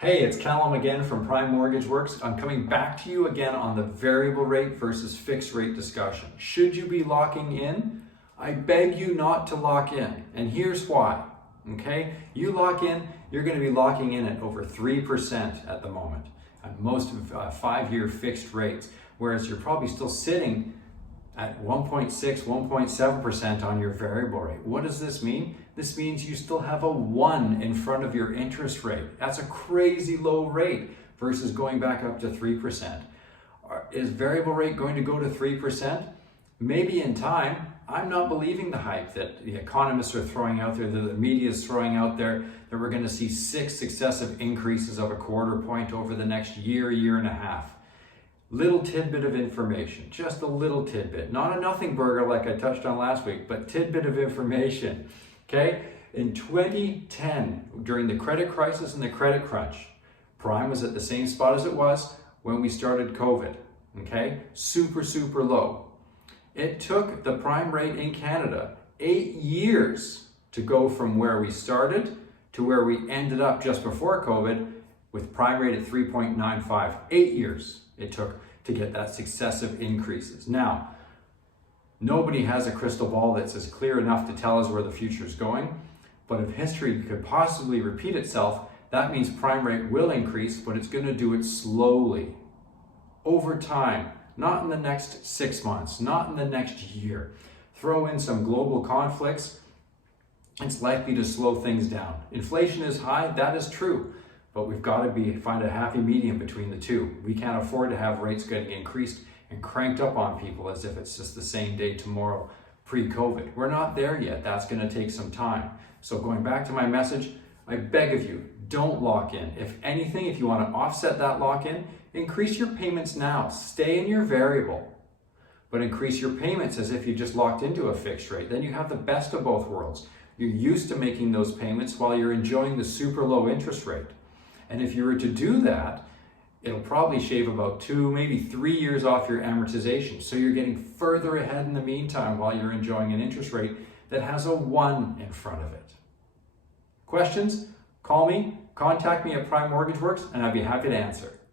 Hey, it's Callum again from Prime Mortgage Works. I'm coming back to you again on the variable rate versus fixed rate discussion. Should you be locking in? I beg you not to lock in, and here's why. Okay, you lock in, you're going to be locking in at over 3% at the moment at most 5-year fixed rates, whereas you're probably still sitting at 1.6, 1.7% on your variable rate. What does this mean? This means you still have a 1 in front of your interest rate. That's a crazy low rate versus going back up to 3%. Is variable rate going to go to 3%? Maybe in time. I'm not believing the hype that the economists are throwing out there, that the media is throwing out there, that we're going to see 6 successive increases of a quarter point over the next year, year and a half. Little tidbit of information, just a little tidbit, not a nothing burger like I touched on last week, but tidbit of information, okay? In 2010, during the credit crisis and the credit crunch, prime was at the same spot as it was when we started COVID, okay? Super, super low. It took the prime rate in Canada 8 years to go from where we started to where we ended up just before COVID with prime rate at 3.95. 8 years it took to get that successive increases. Now, nobody has a crystal ball that's as clear enough to tell us where the future is going, but if history could possibly repeat itself, that means prime rate will increase, but it's going to do it slowly, over time, not in the next 6 months, not in the next year. Throw in some global conflicts, it's likely to slow things down. Inflation is high, that is true. But we've got to find a happy medium between the two. We can't afford to have rates getting increased and cranked up on people as if it's just the same day tomorrow pre-COVID. We're not there yet. That's going to take some time. So going back to my message, I beg of you, don't lock in. If anything, if you want to offset that lock-in, increase your payments now. Stay in your variable, but increase your payments as if you just locked into a fixed rate. Then you have the best of both worlds. You're used to making those payments while you're enjoying the super low interest rate. And if you were to do that, it'll probably shave about 2, maybe 3 years off your amortization. So you're getting further ahead in the meantime while you're enjoying an interest rate that has a 1 in front of it. Questions? Call me, contact me at Prime Mortgage Works, and I'd be happy to answer.